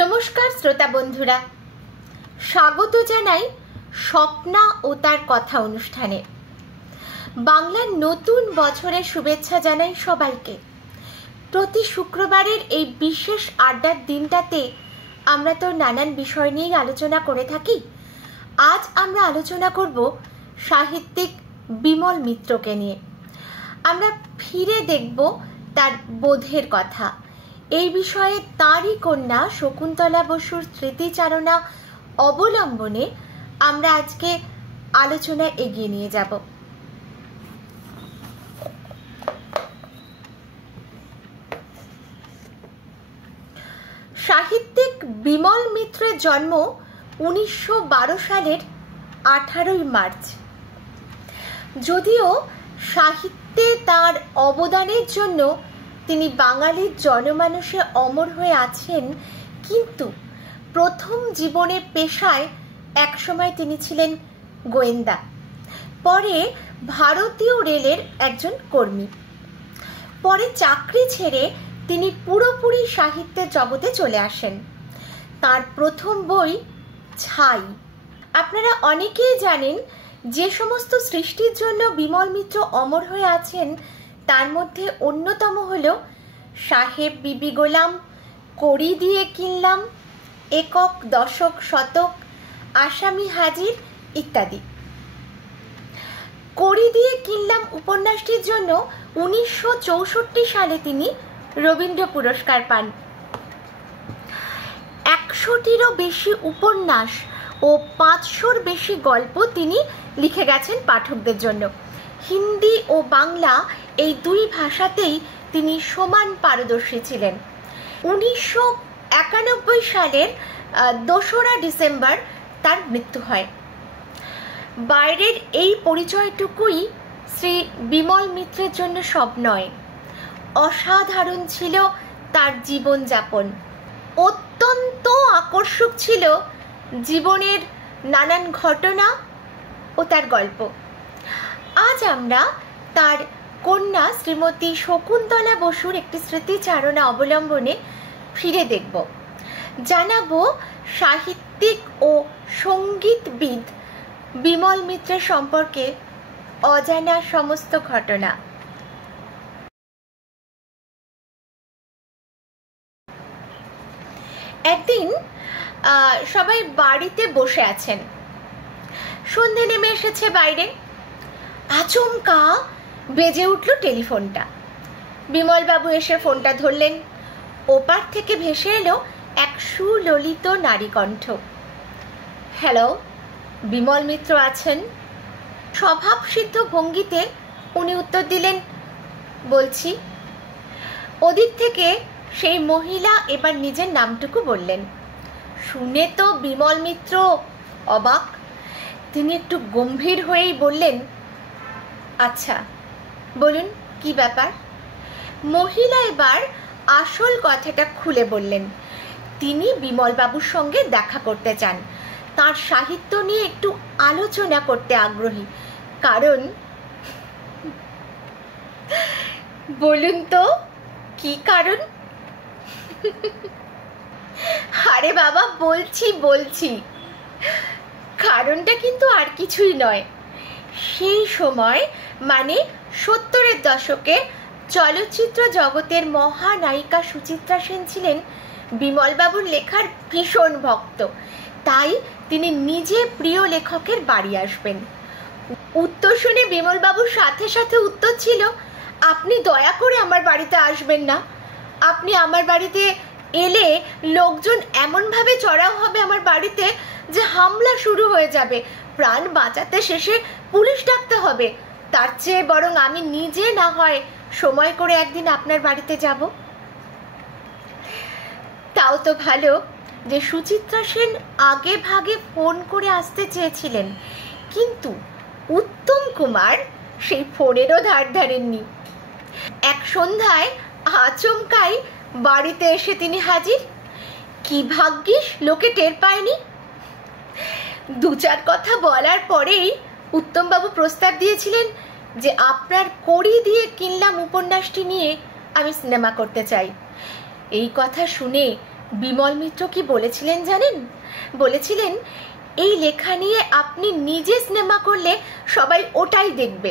নমস্কার শ্রোতা বন্ধুরা, স্বাগত জানাই স্বপ্না ও তার কথা অনুষ্ঠানে। বাংলার নতুন বছরের শুভেচ্ছা জানাই সবাইকে। প্রতি শুক্রবারের এই বিশেষ আড্ডার দিনটাতে আমরা তো নানান বিষয় নিয়েই আলোচনা করে থাকি। আজ আমরা আলোচনা করব সাহিত্যিক বিমল মিত্রকে নিয়ে। আমরা ফিরে দেখব তার বোধের কথা। এই বিষয়ে তাঁরই কন্যা শকুন্তলা বসুর স্মৃতিচারণা অবলম্বনে আমরা আজকে আলোচনা এগিয়ে নিয়ে যাব। সাহিত্যিক বিমল মিত্রের জন্ম 1912 সালের 18 মার্চ। যদিও সাহিত্যে তার অবদানের জন্য তিনি বাঙালির জনমানসে অমর হয়ে আছেন, কিন্তু প্রথম জীবনে পেশায় একসময় তিনি ছিলেন গোয়েন্দা, পরে ভারতীয় রেলের একজন কর্মী। পরে চাকরি ছেড়ে তিনি পুরোপুরি সাহিত্যের জগতে চলে আসেন। তার প্রথম বই ছাই। আপনারা অনেকেই জানেন যে সমস্ত সৃষ্টির জন্য বিমল মিত্র অমর হয়ে আছেন, তার মধ্যে অন্যতম হল সাহেব বিবি গোলাম, কড়ি দিয়ে কিনলাম, একক, দশক, শতক, আসামি হাজির ইত্যাদি। কড়ি দিয়ে কিনলাম উপন্যাসটির জন্য 1964 সালে তিনি রবীন্দ্র পুরস্কার পান। 100টিরও বেশি উপন্যাস ও 500-র বেশি গল্প তিনি লিখে গেছেন পাঠকদের জন্য। হিন্দি ও বাংলা এই দুই ভাষাতেই তিনি সমান পারদর্শী ছিলেন। 1991 সালের 2রা ডিসেম্বর তার মৃত্যু হয়। বাইরের এই পরিচয়টুকুই শ্রী বিমল মিত্রের জন্য সব নয়। অসাধারণ ছিল তার জীবনযাপন, অত্যন্ত আকর্ষক ছিল জীবনের নানান ঘটনা ও তার গল্প। আজ আমরা তার কন্যা শ্রীমতী শকুন্তলা বসুর একটি স্মৃতিচারণা অবলম্বনে ফিরে দেখব। জানাবো সাহিত্যিক ও সঙ্গীতবিদ বিমল মিত্রের সম্পর্কে অজানা সমস্ত ঘটনা। একদিন সবাই বাড়িতে বসে আছেন। সন্ধে নেমে এসেছে বাইরে। আচমকা বেজে উঠল টেলিফোনটা। বিমলবাবু এসে ফোনটা ধরলেন। ওপার থেকে ভেসে এলো এক সুললিত নারী কণ্ঠ। হ্যালো, বিমল মিত্র আছেন? স্বভাবসিদ্ধ ভঙ্গিতে উনি উত্তর দিলেন, বলছি। ওদিক থেকে সেই মহিলা এবার নিজের নামটুকু বললেন। শুনে তো বিমল মিত্র অবাক। তিনি একটু গম্ভীর হয়েই বললেন, আচ্ছা বলুন কি ব্যাপার। মহিলা এবার আসল কথাটা খুলে বললেন। তিনি বিমলবাবুর সঙ্গে দেখা করতে চান, তার সাহিত্য নিয়ে একটু আলোচনা করতে আগ্রহী। কারণ, বলুন তো কি কারণ? আরে বাবা, বলছি। কারণটা কিন্তু আর কিছুই নয়। সেই সময় মানে 70-এর দশকে চলচ্চিত্র জগতের মহানায়িকা সুচিত্রা সেন ছিলেন বিমলবাবুর লেখার ভীষণ ভক্ত। তাই তিনি নিজে প্রিয় লেখকের বাড়ি আসবেন। উত্তর শুনে বিমলবাবুর সাথে সাথে উত্তর ছিল, আপনি দয়া করে আমার বাড়িতে আসবেন না। আপনি আমার বাড়িতে এলে লোকজন এমনভাবে চড়াও হবে আমার বাড়িতে যে হামলা শুরু হয়ে যাবে। প্রাণ বাঁচাতে শেষে পুলিশ ডাকতে হবে। তার চেয়ে বরং আমি নিজে না হয় সময় করে একদিন আপনার বাড়িতে যাব। তাও তো ভালো যে সুচিত্রা সেন আগে ভাগে ফোন করে আসতে চেয়েছিলেন, কিন্তু উত্তম কুমার সেই ফোনেরও ধার ধারেননি। এক সন্ধ্যায় আচমকাই বাড়িতে এসে তিনি হাজির। কি ভাগ্যিস লোকে টের পায়নি। 2-4 কথা বলার পরেই উত্তমবাবু প্রস্তাব দিয়েছিলেন যে আপনার কড়ি দিয়ে কিনলাম উপন্যাসটি নিয়ে আমি সিনেমা করতে চাই। এই কথা শুনে বিমল মিত্র কি বলেছিলেন জানেন? বলেছিলেন, এই লেখা নিয়ে আপনি নিজে সিনেমা করলে সবাই ওটাই দেখবে,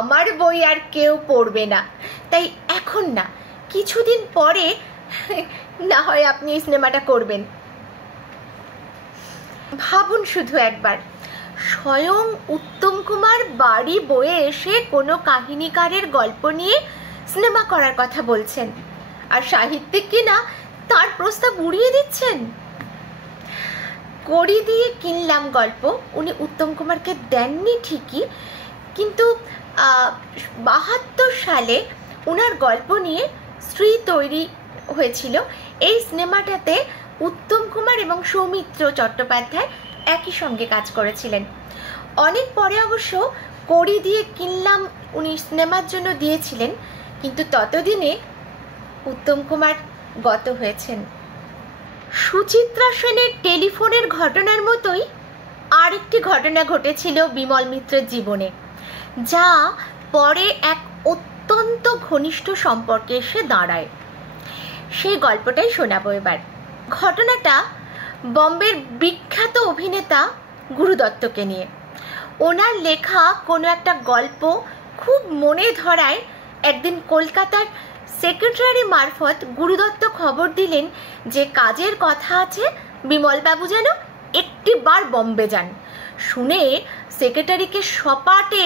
আমার বই আর কেউ পড়বে না, তাই এখন না, কিছুদিন পরে না হয় আপনি এই সিনেমাটা করবেন। ভাবুন শুধু একবার, স্বয়ং উত্তম কুমার বাড়ি বয়ে এসে কোনো কাহিনীকারের গল্প নিয়ে সিনেমা করার কথা বলছেন, আর সাহিত্যিক কিনা তার প্রস্তাব উড়িয়ে দিচ্ছেন। কড়ি দিয়ে কিনলাম গল্প উনি উত্তম কুমারকে দেননি ঠিকই, কিন্তু 72 সালে উনার গল্প নিয়ে স্ত্রী তৈরি হয়েছিল। এই সিনেমাটাতে উত্তম কুমার এবং সৌমিত্র চট্টোপাধ্যায় একই সঙ্গে কাজ করেছিলেন। অনেক পরে অবশ্য কড়ি দিয়ে কিনলাম উনি সিনেমার জন্য দিয়েছিলেন, কিন্তু ততদিনে উত্তম কুমার গত হয়েছেন। সুচিত্রা সেনের টেলিফোনের ঘটনার মতোই আরেকটি ঘটনা ঘটেছিল বিমল মিত্রের জীবনে, যা পরে এক অত্যন্ত ঘনিষ্ঠ সম্পর্কে এসে দাঁড়ায়। সেই গল্পটাই শোনাবো এবার। ঘটনাটা বম্বের বিখ্যাত অভিনেতা গুরু দত্তকে নিয়ে। ওনার লেখা কোনো একটা গল্প খুব মনে ধরায় একদিন কলকাতার সেক্রেটারি মারফত গুরুদত্ত খবর দিলেন যে কাজের কথা আছে, বিমলবাবু যেন একটিবার বম্বে যান। শুনে সেক্রেটারিকে সপাটে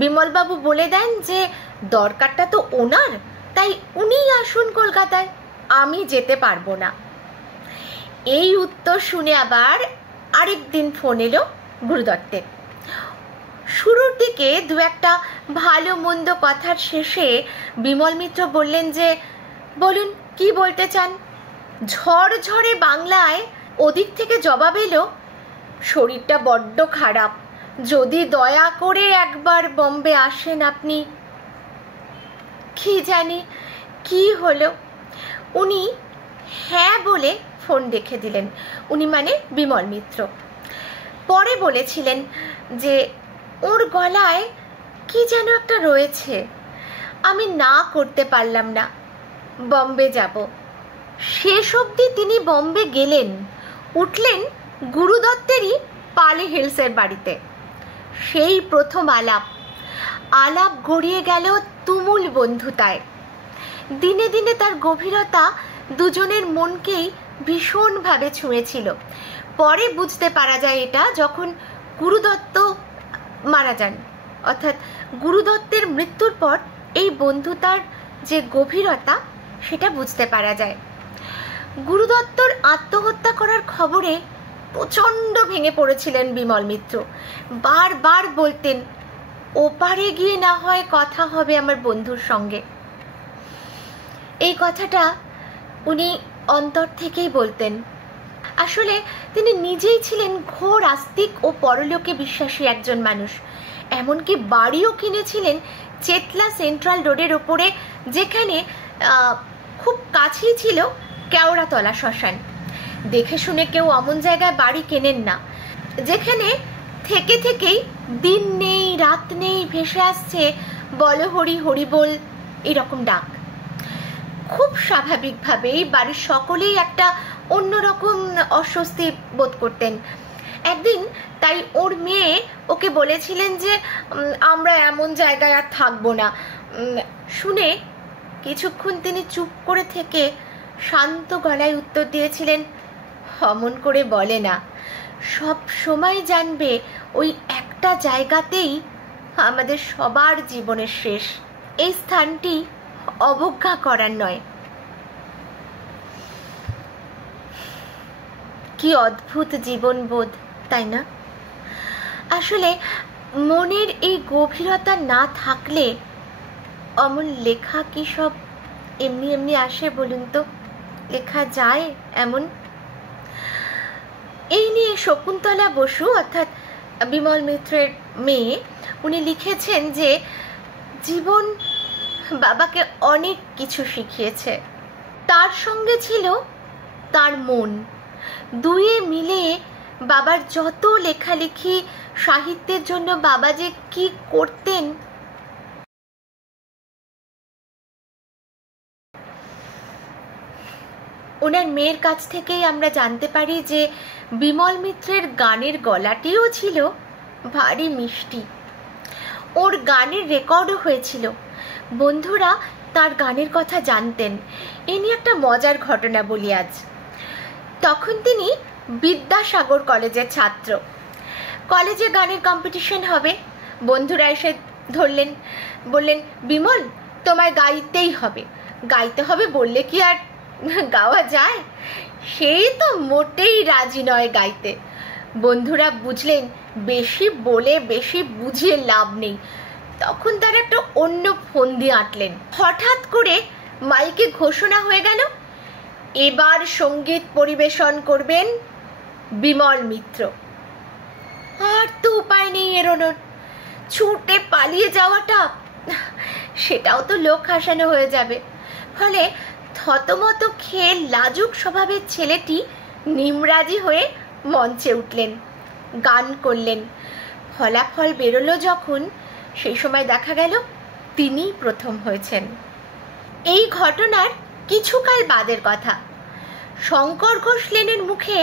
বিমলবাবু বলে দেন যে দরকারটা তো ওনার, তাই উনিই আসুন কলকাতায়, আমি যেতে পারবো না। এই উত্তর শুনে আবার আরেকদিন ফোন এলো গুরুদত্তের। শুরুর দিকে দু একটা ভালো মন্দ কথার শেষে বিমল মিত্র বললেন যে বলুন কি বলতে চান। ঝড় ঝড়ে বাংলায় ওদিক থেকে জবাব এলো, শরীরটা বড্ড খারাপ, যদি দয়া করে একবার বম্বে আসেন আপনি। কি জানি কি হলো, উনি হ্যাঁ বলে ফোন রেখে দিলেন। উনি মানে বিমল মিত্র। পরে বলেছিলেন যে ওর গলায় কি যেন একটা রয়েছে, আমি না করতে পারলাম না, বম্বে যাব। শেষ অবধি তিনি বম্বে গেলেন, উঠলেন গুরুদত্তেরই পালি হিলসের বাড়িতে। সেই প্রথম আলাপ গড়িয়ে গেল তুমুল বন্ধুতায়। দিনে দিনে তার গভীরতা দুজনের মনকেই ভীষণভাবে ছুঁয়েছিল। পরে বুঝতে পারা যায় এটা যখন গুরুদত্ত মারা যান, অর্থাৎ গুরুদত্তের মৃত্যুর পর এই বন্ধুতার যে গভীরতা সেটা বুঝতে পারা যায়। গুরুদত্তর আত্মহত্যা করার খবরে প্রচণ্ড ভেঙে পড়েছিলেন বিমল মিত্র। বারবার বলতেন, ওপারে গিয়ে না হয় কথা হবে আমার বন্ধুর সঙ্গে। এই কথাটা উনি অন্তর থেকেই বলতেন। আসলে তিনি নিজেই ছিলেন ঘোর আস্তিক ও পরলোকে বিশ্বাসী একজন মানুষ। এমনকি বাড়িও কিনেছিলেন চেতলা সেন্ট্রাল রোডের ওপরে, যেখানে খুব কাছেই ছিল কেওড়াতলা শ্মশান। দেখে শুনে কেউ অমন জায়গায় বাড়ি কেনেন না, যেখানে থেকে থেকেই দিন নেই রাত নেই ভেসে আসছে বলো হরি হরি বল এরকম ডাক। খুব স্বাভাবিকভাবেই বাড়ির সকলেই একটা অন্যরকম অস্বস্তি বোধ করতেন। একদিন তাই ওর মেয়ে ওকে বলেছিলেন যে আমরা এমন জায়গায় আর থাকবো না। শুনে কিছুক্ষণ তিনি চুপ করে থেকে শান্ত গলায় উত্তর দিয়েছিলেন, অমন করে বলে না, সব সময় জানবে ওই একটা জায়গাতেই আমাদের সবার জীবনের শেষ, এই স্থানটি অবজ্ঞা করার নয়। কি অদ্ভুত জীবনবোধ, তাই না? আসলে মনের এই গভীরতা না থাকলে অমন লেখা কি সব এমনি এমনি আসে বলুন তো? লেখা যায় এমন? এই নিয়ে শকুন্তলা বসু অর্থাৎ বিমল মিত্রের মেয়ে, উনি লিখেছেন যে জীবন বাবাকে অনেক কিছু শিখিয়েছে, তার সঙ্গে ছিল তার মন। দুয়ে মিলে বাবার যত লেখালেখি, সাহিত্যের জন্য বাবা যে কি করতেন, ওনার মেয়ের কাছ থেকেই আমরা জানতে পারি যে বিমল মিত্রের গানের গলাটিও ছিল ভারী মিষ্টি। ওর গানের রেকর্ডও হয়েছিল, বন্ধুরা তার গানের কথা জানতেন। এ নিয়ে একটা মজার ঘটনা বলি আজ। তখন তিনি বিদ্যাসাগর কলেজের ছাত্র। কলেজে গানের কম্পিটিশন হবে, বন্ধুরা এসে ধরলেন, বললেন বিমল তোমায় গাইতেই হবে। গাইতে হবে বললে কি আর গাওয়া যায়? সেই তো মোটেই রাজি নয় গাইতে। বন্ধুরা বুঝলেন বেশি বলে বেশি বুঝিয়ে লাভ নেই, তখন তার একটা অন্য ফন্দি আঁটলেন। হঠাৎ করে মাইকে ঘোষণা হয়ে গেল, এবার সঙ্গীত পরিবেশন করবেন বিমল মিত্র। আর তো উপায় নেই এড়োনোর, ছুটে পালিয়ে যাওয়াটা সেটাও তো লোক হাসানো হয়ে যাবে। ফলে থতমত খেয়ে লাজুক স্বভাবের ছেলেটি নিমরাজি হয়ে মঞ্চে উঠলেন, গান করলেন। ফলাফল বেরোলো যখন, সেই সময় দেখা গেল তিনিই প্রথম হয়েছেন। এই ঘটনার কিছুকাল বাদের কথা। শঙ্কর ঘোষ লেনের মুখে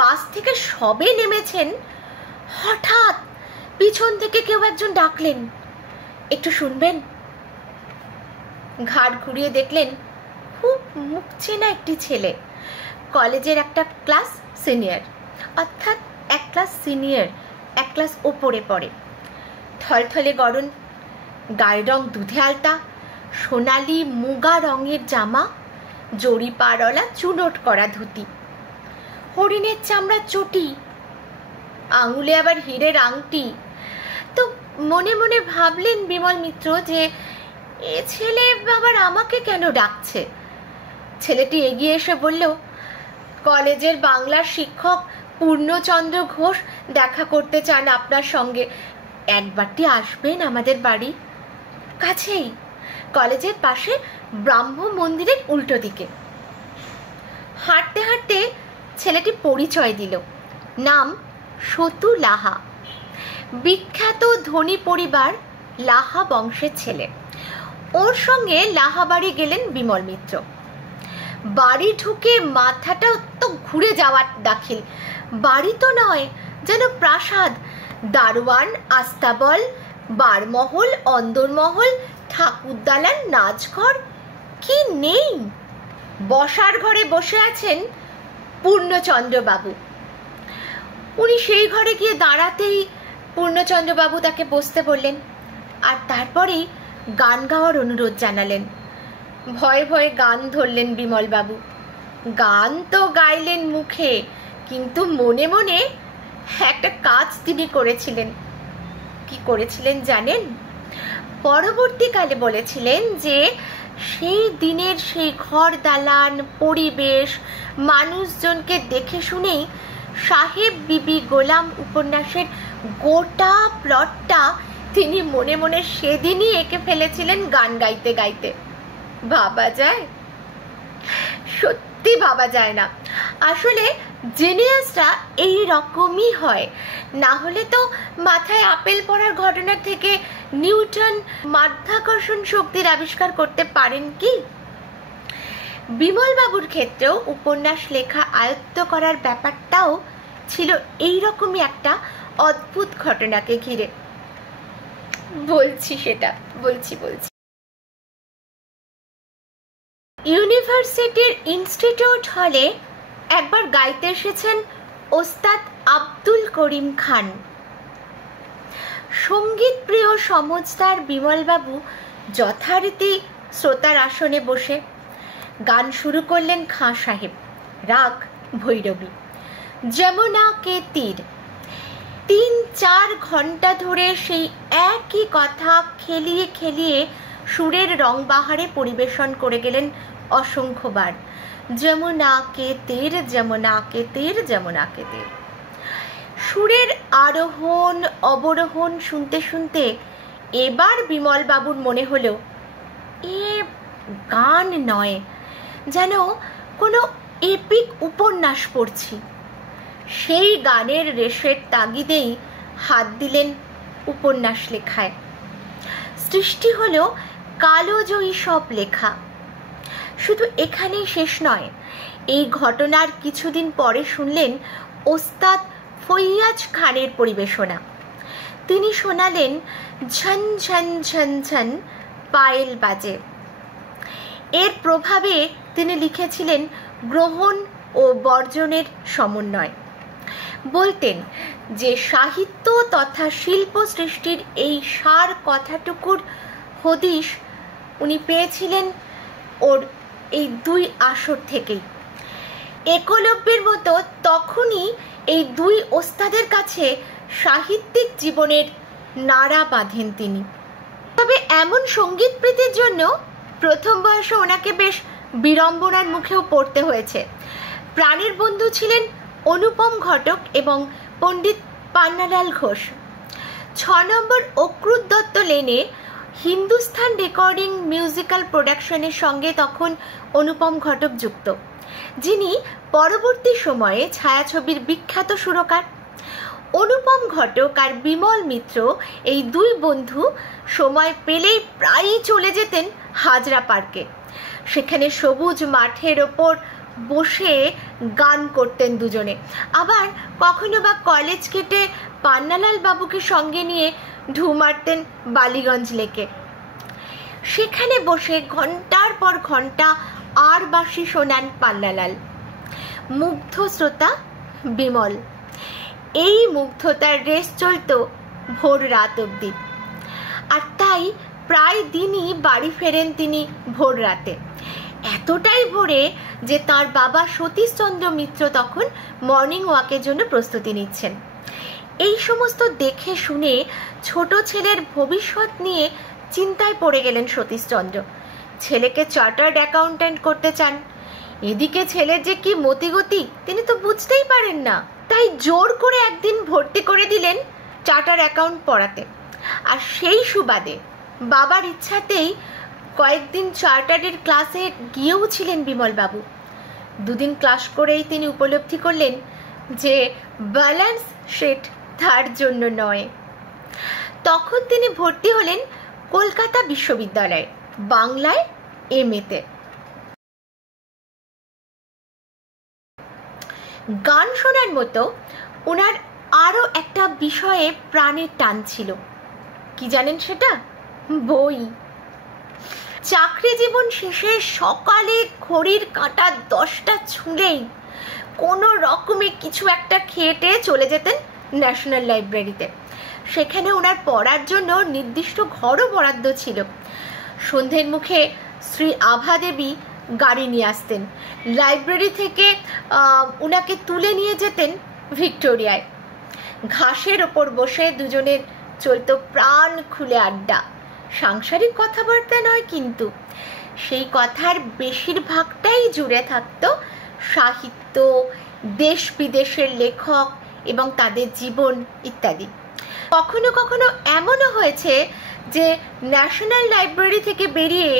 বাস থেকে সবে নেমেছেন, হঠাৎ পিছন থেকে কেউ একজন ডাকলেন, একটু শুনবেন। ঘাড় ঘুরিয়ে দেখলেন খুব মুখ চেনা একটি ছেলে, কলেজের একটা ক্লাস সিনিয়র, অর্থাৎ এক ক্লাস সিনিয়র, এক ক্লাস ওপরে পড়ে। থলথলে গড়ন, গায়ের রং দুধে আলতা, সোনালি মুগা রঙের জামা, জড়ি পাড়ওয়ালা চুনোট করা ধুতি, হরিণের চামড়ার চটি, আঙুলে আবার হীরের আংটি। তো মনে মনে ভাবলেন বিমল মিত্র যে এ ছেলে আবার আমাকে কেন ডাকছে। ছেলেটি এগিয়ে এসে বলল, কলেজের বাংলার শিক্ষক পূর্ণচন্দ্র ঘোষ দেখা করতে চান আপনার সঙ্গে, একবারটি আসবেন আমাদের বাড়ি। কাছেই, কলেজের পাশে ব্রাহ্ম মন্দিরের উল্টো দিকে। হাঁটতে হাঁটতে ছেলেটি পরিচয় দিল, নাম সতু লাহা, বিখ্যাত ধনী পরিবার লাহা বংশের ছেলে। ওর সঙ্গে লাহা বাড়ি গেলেন বিমল মিত্র। বাড়ি ঢুকে মাথাটা তো ঘুরে যাওয়ার দাখিল। বাড়ি তো নয়, যেন প্রাসাদ। দারোয়ান, আস্তাবল, বারমহল, অন্দরমহল, ঠাকুর দালান, নাচঘর, কি নেই। বসার ঘরে বসে আছেন পূর্ণচন্দ্রবাবু। উনি সেই ঘরে গিয়ে দাঁড়াতেই পূর্ণচন্দ্রবাবু তাকে বসতে বললেন, আর তারপরেই গান গাওয়ার অনুরোধ জানালেন। ভয়ে ভয়ে গান ধরলেন বিমলবাবু। গান তো গাইলেন মুখে, কিন্তু মনে মনে একটা কাজ তিনি করেছিলেন। কি করেছিলেন জানেন? পরবর্তীকালে বলেছিলেন যে সেই দিনের সেই ঘর দালান, পরিবেশ, মানুষজনকে দেখে শুনেই সাহেব বিবি গোলাম উপন্যাসের গোটা প্লটটা তিনি মনে মনে সেদিনই এঁকে ফেলেছিলেন গান গাইতে গাইতে। ভাবা যায়? সত্যি ভাবা যায় না। আসলে জিনিয়াসরা এই রকমই হয়, না হলে তো মাথায় আপেল পড়ার ঘটনা থেকে নিউটন মাধ্যাকর্ষণ শক্তির আবিষ্কার করতে পারেন কি? বিমল বাবুর ক্ষেত্রেও উপন্যাস লেখা আয়ত্ত করার ব্যাপারটাও ছিল এই রকমই একটা অদ্ভুত ঘটনাকে ঘিরে। বলছি ইউনিভার্সিটির ইনস্টিটিউট হলে একবার গাইতে এসেছেন ওস্তাদ আব্দুল করিম খান। সঙ্গীত প্রিয় সমজদার বিমলবাবু যথারীতি শ্রোতার আসনে বসে গান শুরু করলেন। খাঁ সাহেব, রাগ ভৈরবী, যমুনা কে তীর। 3-4 ঘন্টা ধরে সেই একই কথা খেলিয়ে খেলিয়ে সুরের রং বাহারে পরিবেশন করে গেলেন অসংখ্যবার। যমুনা কে তীর, যমুনা কে তীর, যমুনা কে তীর। সুরের আরোহণ অবরোহণ শুনতে শুনতে এবার বিমল বাবুর মনে হলো এ গান নয়, যেন কোনো এপিক উপন্যাস পড়ছি। সেই গানের রেশের তাগিদেই হাত দিলেন উপন্যাস লেখায়। সৃষ্টি হলো কালোজয়ী সব লেখা। শুধু এখানেই শেষ নয়, এই ঘটনার কিছুদিন পরে শুনলেন ওস্তাদ ফৈয়াজ খানের পরিবেশনা। তিনি শোনালেন ঝন ঝন ঝন ঝন পায়েল বাজে। এর প্রভাবে তিনি লিখেছিলেন গ্রহণ ও বর্জনের সমন্বয়। বলতেন যে সাহিত্য তথা শিল্প সৃষ্টির এই সার কথাটুকুর হদিশ উনি পেয়েছিলেন ওর এই দুই আসর থেকেই। একলব্যের মতো তখনই এই দুই ওস্তাদের কাছে সাহিত্যিক জীবনের নাড়া বাঁধেন তিনি। তবে এমন সঙ্গীত প্রীতির জন্য প্রথম বয়সে ওনাকে বেশ বিড়ম্বনার মুখেও পড়তে হয়েছে। প্রাণের বন্ধু ছিলেন অনুপম ঘটক এবং পণ্ডিত পান্নালাল ঘোষ। 6 নম্বর অক্রুত দত্ত লেনে হিন্দুস্তান রেকর্ডিং মিউজিক্যাল প্রোডাকশনের সঙ্গে তখন অনুপম ঘটক যুক্ত, যিনি পরবর্তী সময়ে ছায়াছবির বিখ্যাত সুরকার। অনুপম ঘটক আর বিমল মিত্র এই দুই বন্ধু সময় পেলেই প্রায়ই চলে যেতেন হাজরা পার্কে। সেখানে সবুজ মাঠের ওপর বসে গান করতেন দুজনে। আবার কখনো বা কলেজ কেটে পান্নালাল বাবুকে সঙ্গে নিয়ে ঢু মারতেন বালিগঞ্জ লেকে। সেখানে বসে ঘন্টার পর ঘন্টা আর বাঁশি শোনান পান্নালাল। মুগ্ধ শ্রোতা বিমল। এই মুগ্ধতার রেস চলত ভোর রাত অবধি। আর তাই প্রায় দিনই বাড়ি ফেরেন তিনি ভোর রাতে, এতটাই ভোরে যে তার বাবা সতীশচন্দ্র মিত্র তখন মর্নিং ওয়াকের জন্য প্রস্তুতি নিচ্ছেন। এই সমস্ত দেখে শুনে ছোট ছেলের ভবিষ্যৎ নিয়ে চিন্তায় পড়ে গেলেন সতীশচন্দ্র। ছেলেকে চার্টার্ড অ্যাকাউন্ট্যান্ট করতে চান, এদিকে ছেলের যে কি মতিগতি তিনি তো বুঝতেই পারেন না। তাই জোর করে একদিন ভর্তি করে দিলেন চার্টার অ্যাকাউন্ট পড়াতে। আর সেই সুবাদে বাবার ইচ্ছাতেই কয়েকদিন চার্টার্ডের ক্লাসে গিয়েও ছিলেন বিমলবাবু। দুদিন ক্লাস করেই তিনি উপলব্ধি করলেন যে ব্যালেন্স শিট তার জন্য নয়। তখন তিনি ভর্তি হলেন কলকাতা বিশ্ববিদ্যালয়ে বাংলায় MA-তে। গান শোনার মতো ওনার আরো একটা বিষয়ে প্রাণের টান ছিল। কি জানেন সেটা? বই। চাকরি জীবন শেষে সকালে ঘড়ির কাঁটা 10টা ছুঁলেই কোনো রকমে কিছু একটা খেটে চলে যেতেন ন্যাশনাল লাইব্রেরিতে। সেখানে ওনার পড়ার জন্য নির্দিষ্ট ঘরও বরাদ্দ ছিল। সন্ধ্যের মুখে শ্রী আভা দেবী গাড়ি নিয়ে আসতেন, লাইব্রেরি থেকে ওনাকে তুলে নিয়ে যেতেন ভিক্টোরিয়ায়। ঘাসের ওপর বসে দুজনের চলতো প্রাণ খুলে আড্ডা। সাংসারিক কথাবার্তা নয়, কিন্তু সেই কথার বেশিরভাগটাই জুড়ে থাকতো সাহিত্য, দেশ বিদেশের লেখক এবং তাদের জীবন ইত্যাদি। কখনো কখনো এমনও হয়েছে যে ন্যাশনাল লাইব্রেরি থেকে বেরিয়ে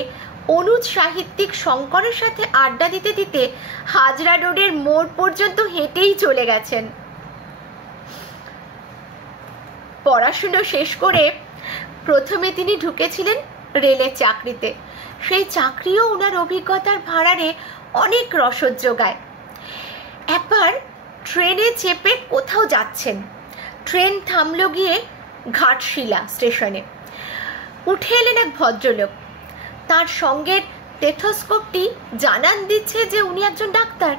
অনুজ সাহিত্যিক শঙ্করের সাথে আড্ডা দিতে দিতে হাজরা রোডের মোড় পর্যন্ত হেঁটেই চলে গেছেন। পড়াশুনো শেষ করে প্রথমে তিনি ঢুকেছিলেন রেলের চাকরিতে। সেই চাকরিও ওনার অভিজ্ঞতার ভাড়ারে অনেক রসদ যোগায়। একবার ট্রেনে চেপে কোথাও যাচ্ছেন, ট্রেন থামলো গিয়ে ঘাটশিলা স্টেশনে। উঠে এলেন এক ভদ্রলোক, তার সঙ্গের টেথোস্কোপটি জানান দিচ্ছে যে উনি একজন ডাক্তার।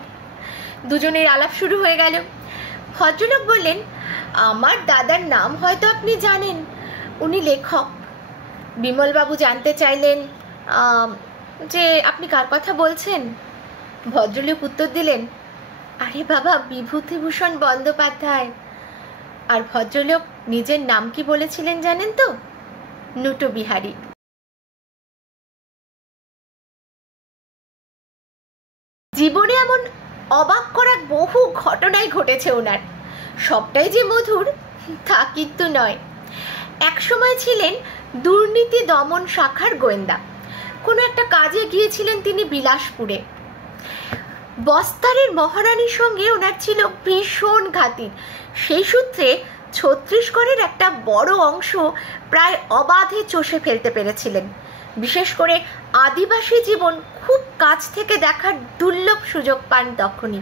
দুজনের আলাপ শুরু হয়ে গেল। ভদ্রলোক বললেন, আমার দাদার নাম হয়তো আপনি জানেন, উনি লেখক। বিমলবাবু জানতে চাইলেন যে আপনি কার কথা বলছেন। ভদ্রলোক উত্তর দিলেন, আরে বাবা, বিভূতিভূষণ বন্দ্যোপাধ্যায়। আর ভদ্রলোক নিজের নাম কি বলেছিলেন জানেন তো? নুটো বিহারী। জীবনে এমন অবাক করা বহু ঘটনাই ঘটেছে ওনার। সবটাই যে মধুর তা কিন্তু নয়। একসময় ছিলেন দুর্নীতি দমন শাখার গোয়েন্দা। কোনো একটা কাজে গিয়েছিলেন তিনি বিলাসপুরে। বস্তারের মহারানীর সঙ্গে ওনার ছিল ভীষণ খাতির। সেই সূত্রে ছত্তিশগড়ের একটা বড় অংশ প্রায় অবাধে চষে ফেলতে পেরেছিলেন। বিশেষ করে আদিবাসী জীবন খুব কাছ থেকে দেখার দুর্লভ সুযোগ পান তখনই।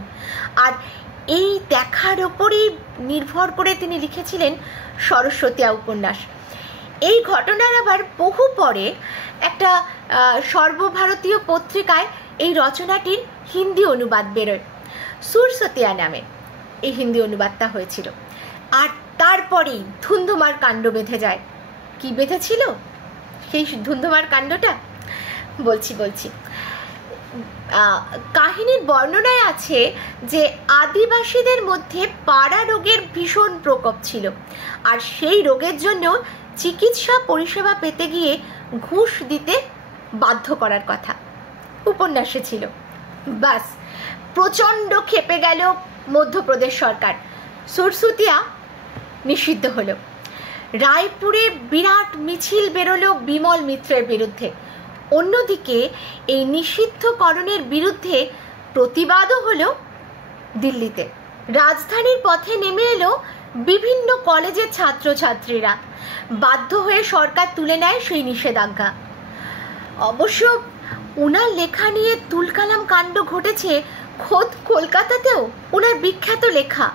আর এই দেখার ওপরেই নির্ভর করে তিনি লিখেছিলেন সরস্বতীয়া উপন্যাস। এই ঘটনার আবার বহু পরে একটা সর্বভারতীয় পত্রিকায় এই রচনাটির হিন্দি অনুবাদ বেরোয়, সুরসতিয়া নামে এই হিন্দি অনুবাদটা হয়েছিল। আর তারপরেই ধুন্ধুমার কাণ্ড বেঁধে যায়। কি বেঁধেছিল সেই ধুন্ধুমার কাণ্ডটা বলছি। কাহিনীর বর্ণনায় আছে যে আদিবাসীদের মধ্যে পাড়া রোগের ভীষণ প্রকোপ ছিল, আর সেই রোগের জন্য চিকিৎসা পরিষেবা পেতে গিয়ে ঘুষ দিতে বাধ্য করার কথা উপন্যাসে ছিল। বাস, প্রচণ্ড ক্ষেপে গেল মধ্যপ্রদেশ সরকার। সুরসতিয়া নিষিদ্ধ হলো। রায়পুরে বিরাট মিছিল বেরোলো বিমল মিত্রের বিরুদ্ধে। অন্যদিকে এই নিষিদ্ধকরণের বিরুদ্ধে প্রতিবাদও হলো দিল্লিতে। রাজধানীর পথে নেমে এলো বিভিন্ন কলেজের ছাত্রছাত্রীরা। বাধ্য হয়ে সরকার তুলে নেয় সেই নিষেধাজ্ঞা। অবশ্য ওনার লেখা নিয়ে তুলকালাম কাণ্ড ঘটেছে খোদ কলকাতাতেও। ওনার বিখ্যাত লেখা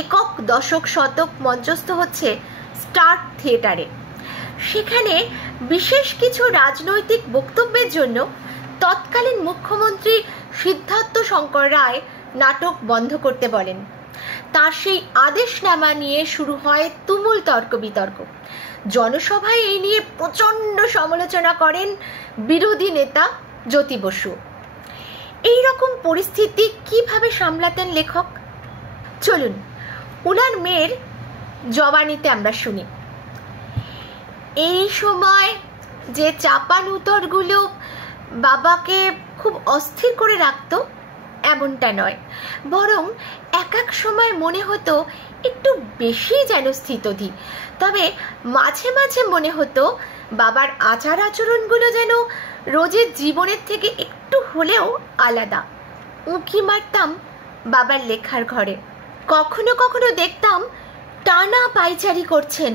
একক দশক শতক মঞ্চস্থ হচ্ছে স্টার থিয়েটারে। সেখানে বিশেষ কিছু রাজনৈতিক বক্তব্যের জন্য তৎকালীন মুখ্যমন্ত্রী সিদ্ধার্থ শঙ্কর রায় নাটক বন্ধ করতে বলেন। তার সেই আদেশনামা নিয়ে শুরু হয় তুমুল তর্ক বিতর্ক। জনসভায় এই নিয়ে প্রচণ্ড সমালোচনা করেন বিরোধী নেতা জ্যোতি বসু। এইরকম পরিস্থিতি কিভাবে সামলাতেন লেখক, চলুন উনার মেয়ের জবানিতে আমরা শুনি। এই সময় যে চাপান উতরগুলো বাবাকে খুব অস্থির করে রাখতো এমনটা নয়, বরং এক সময় মনে হতো একটু বেশি যেন স্থিতধী। তবে মাঝে মাঝে মনে হতো বাবার আচার আচরণগুলো যেন রোজের জীবনের থেকে একটু হলেও আলাদা। উঁকি মারতাম বাবার লেখার ঘরে। কখনো কখনো দেখতাম টানা পায়চারি করছেন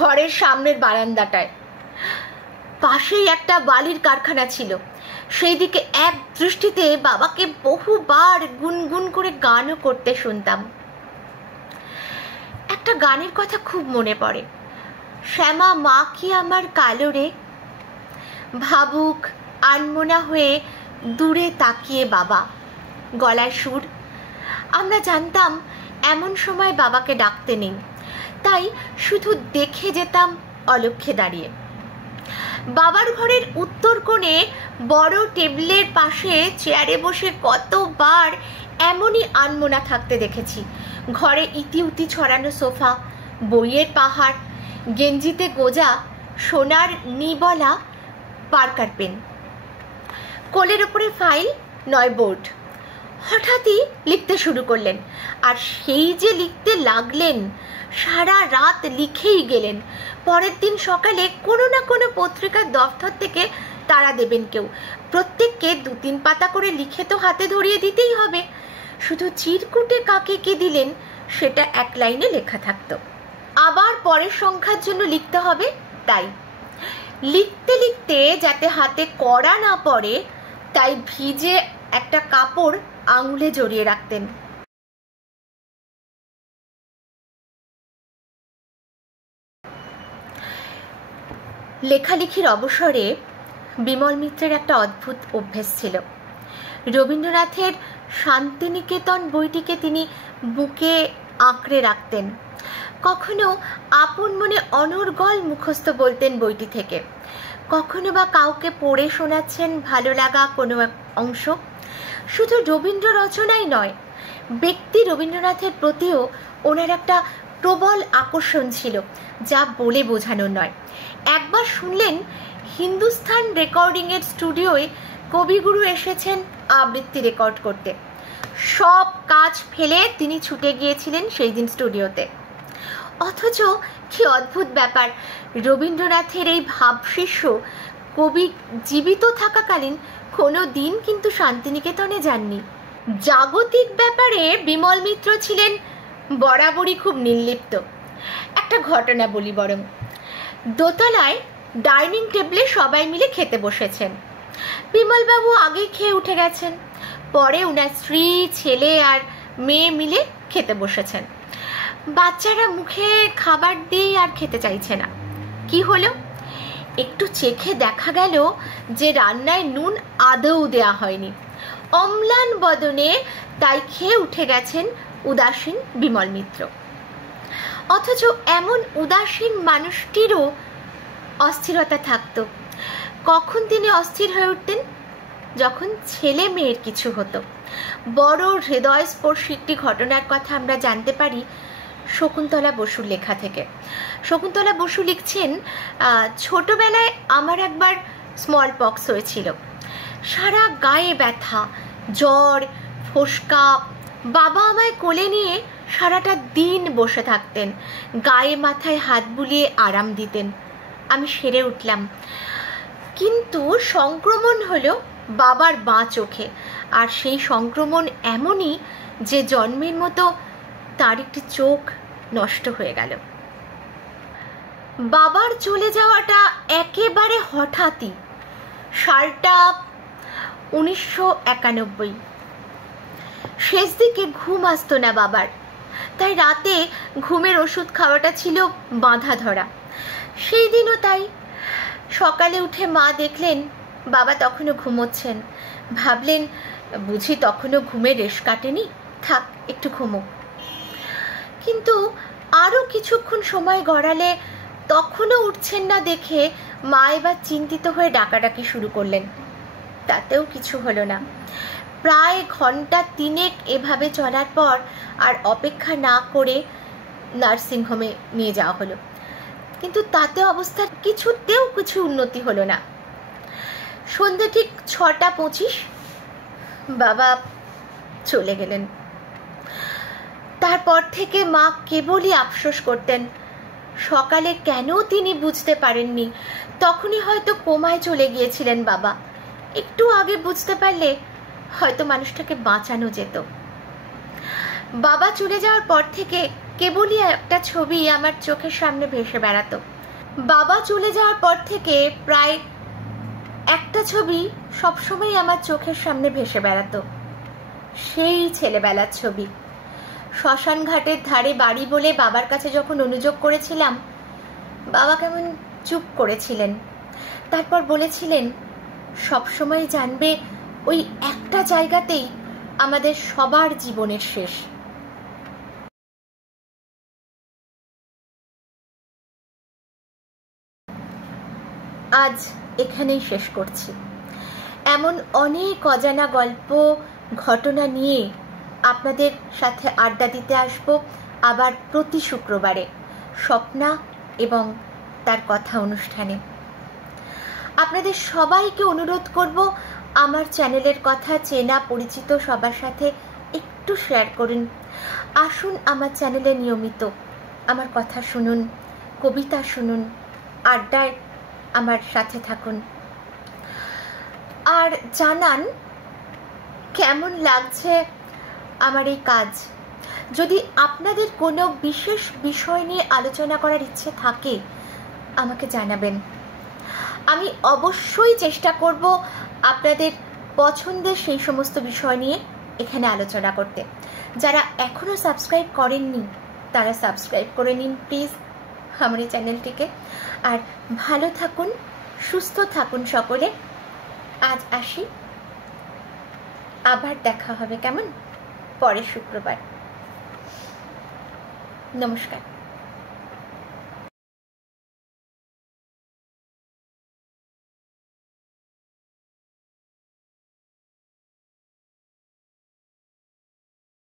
ঘরের সামনের বারান্দাটায়। পাশেই একটা বালির কারখানা ছিল। সেই দিকে এক দৃষ্টিতে বাবাকে বহুবার গুনগুন করে গানও করতে শুনতাম। একটা গানের কথা খুব মনে পড়ে, শ্যামা মা কি আমার কালো রে, ভাবুক আনমনা হয়ে দূরে তাকিয়ে বাবা। গলার সুর। আমরা জানতাম এমন সময় বাবাকে ডাকতে নেই, তাই শুধু দেখে যেতাম অলক্ষ্যে দাঁড়িয়ে। বাবার ঘরের উত্তর কোণে বড় টেবিলের পাশে চেয়ারে বসে কতবার এমনই আনমনা থাকতে দেখেছি। ঘরে ইতিউতি ছড়ানো সোফা, বইয়ের পাহাড়, গেঞ্জিতে গোজা সোনার নিবলা পার্কার পেন, কোলের ওপরে ফাইল নয় বোর্ড। হঠাৎই লিখতে শুরু করলেন, আর সেই যে লিখতে লাগলেন সারা রাত লিখেই গেলেন। পরের দিন সকালে কোনো না কোনো পত্রিকার দফতর থেকে তারা দেবেন কেউ। প্রত্যেককে 2-3 পাতা করে লিখে তো হাতে ধরিয়ে দিতেই হবে। শুধু চিরকুটে কাকে কে দিলেন সেটা এক লাইনে লেখা থাকতো। আবার পরের সংখ্যার জন্য লিখতে হবে, তাই লিখতে লিখতে যাতে হাতে কড়া না পড়ে তাই ভিজে একটা কাপড় আঙুলে জড়িয়ে রাখতেন। লেখালেখির অবসরে বিমল মিত্রের একটা অদ্ভুত অভ্যেস ছিল। রবীন্দ্রনাথের শান্তিনিকেতন বইটিকে তিনি বুকে আঁকড়ে রাখতেন। কখনো আপন মনে অনর্গল মুখস্থ বলতেন বইটি থেকে, কখনো বা কাউকে পড়ে শোনাচ্ছেন ভালো লাগা কোনো এক অংশ। শুধু রবীন্দ্র রচনাই নয়, ব্যক্তি রবীন্দ্রনাথের প্রতিও ওনার একটা প্রবল আকর্ষণ ছিল, যা বলে বোঝানো নয়। একবার শুনলেন হিন্দুস্তান রেকর্ডিংয়ের স্টুডিওয় কবিগুরু এসেছেন আবৃত্তি রেকর্ড করতে। সব কাজ ফেলে তিনি ছুটে গিয়েছিলেন সেই দিন স্টুডিওতে। অথচ কি অদ্ভুত ব্যাপার, রবীন্দ্রনাথের এই ভাবশিষ্য কবি জীবিত থাকাকালীন কোনো দিন কিন্তু শান্তিনিকেতনে যাননি। জাগতিক ব্যাপারে বিমল মিত্র ছিলেন বরাবরই খুব নির্লিপ্ত। একটা ঘটনা বলি বরং। দোতলায় ডাইনিং টেবিলে সবাই মিলে খেতে বসেছেন। বিমলবাবু আগেই খেয়ে উঠে গেছেন। পরে ওনার স্ত্রী, ছেলে আর মেয়ে মিলে খেতে বসেছেন। বাচ্চারা মুখে খাবার দিয়ে আর খেতে চাইছে না। কি হলো? একটু চেখে দেখা গেল যে রান্নায় নুন আদৌ দেয়া হয়নি। অম্লান বদনে তাই খেয়ে উঠে গেছেন উদাসীন বিমল মিত্র। অথচ এমন উদাসীন মানুষটিরও অস্থিরতা থাকত। কখন তিনি অস্থির হয়ে উঠতেন? যখন ছেলে মেয়ের কিছু হতো। বড় হৃদয়স্পর্শী একটি ঘটনার কথা আমরা জানতে পারি শকুন্তলা বসুর লেখা থেকে। শকুন্তলা বসু লিখছেন, ছোটবেলায় আমার একবার স্মল পক্স হয়েছিল। সারা গায়ে ব্যথা, জ্বর, ফোসকা। বাবা আমায় কোলে নিয়ে সারাটা দিন বসে থাকতেন, গায়ে মাথায় হাত বুলিয়ে আরাম দিতেন। আমি সেরে উঠলাম, কিন্তু সংক্রমণ হলো বাবার বাঁ চোখে। আর সেই সংক্রমণ এমনই যে জন্মের মতো তার একটি চোখ নষ্ট হয়ে গেল। বাবার চলে যাওয়াটা একেবারে হঠাৎই। সালটা 1991। শেষ দিকে ঘুম আসতো না বাবার, তাই রাতে ঘুমের ওষুধ খাওয়াটা ছিল বাঁধা ধরা। সেই দিনও তাই। সকালে উঠে মা দেখলেন বাবা তখনও ঘুমোচ্ছেন। ভাবলেন বুঝি তখনও ঘুমের রেশ কাটেনি, থাক একটু ঘুমোক। কিন্তু আরও কিছুক্ষণ সময় গড়ালে তখনও উঠছেন না দেখে মা এবার চিন্তিত হয়ে ডাকাডাকি শুরু করলেন। তাতেও কিছু হলো না। প্রায় ঘন্টা 3 এভাবে চলার পর আর অপেক্ষা না করে নার্সিংহোমে নিয়ে যাওয়া হলো। কিন্তু তাতে অবস্থার কিছুতেও কিছু উন্নতি হলো না। সন্ধ্যে ঠিক 6:25 বাবা চলে গেলেন। তারপর থেকে মা কেবলই আফসোস করতেন সকালে কেন তিনি বুঝতে পারেননি। তখনই হয়তো কোমায় চলে গিয়েছিলেন বাবা। একটু আগে বুঝতে পারলে হয়তো মানুষটাকে বাঁচানো যেত। বাবা চলে যাওয়ার পর থেকে কেবলই একটা ছবি আমার চোখের সামনে ভেসে বেড়াতো। বাবা চলে যাওয়ার পর থেকে প্রায় একটা ছবি সবসময় আমার চোখের সামনে ভেসে বেড়াতো। সেই ছেলেবেলার ছবি। শ্মশান ঘাটের ধারে বাড়ি বলে বাবার কাছে যখন অনুযোগ করেছিলাম, বাবা কেমন চুপ করেছিলেন। তারপর বলেছিলেন সবসময় জানবে ওই একটা জায়গাতেই আমাদের সবার জীবনের শেষ। আজ এখানেই শেষ করছি। এমন অনেক অজানা গল্প, ঘটনা নিয়ে আপনাদের সাথে আড্ডা দিতে আসব আবার প্রতি শুক্রবারে স্বপ্না এবং তার কথা অনুষ্ঠানে। আপনাদের সবাইকে অনুরোধ করব আমার চ্যানেলের কথা চেনা পরিচিত সবার সাথে একটু শেয়ার করুন। আসুন আমার চ্যানেলে নিয়মিত আমার কথা শুনুন, কবিতা শুনুন, আড্ডায় আমার সাথে থাকুন। আর জানান কেমন লাগছে আমার এই কাজ। যদি আপনাদের কোনো বিশেষ বিষয় নিয়ে আলোচনা করার ইচ্ছে থাকে আমাকে জানাবেন। আমি অবশ্যই চেষ্টা করব আপনাদের পছন্দের সেই সমস্ত বিষয় নিয়ে এখানে আলোচনা করতে। যারা এখনও সাবস্ক্রাইব করেননি তারা সাবস্ক্রাইব করে নিন প্লিজ আমার এই চ্যানেলটিকে। আর ভালো থাকুন, সুস্থ থাকুন সকলে। আজ আসি, আবার দেখা হবে কেমন পরের শুক্রবার। নমস্কার।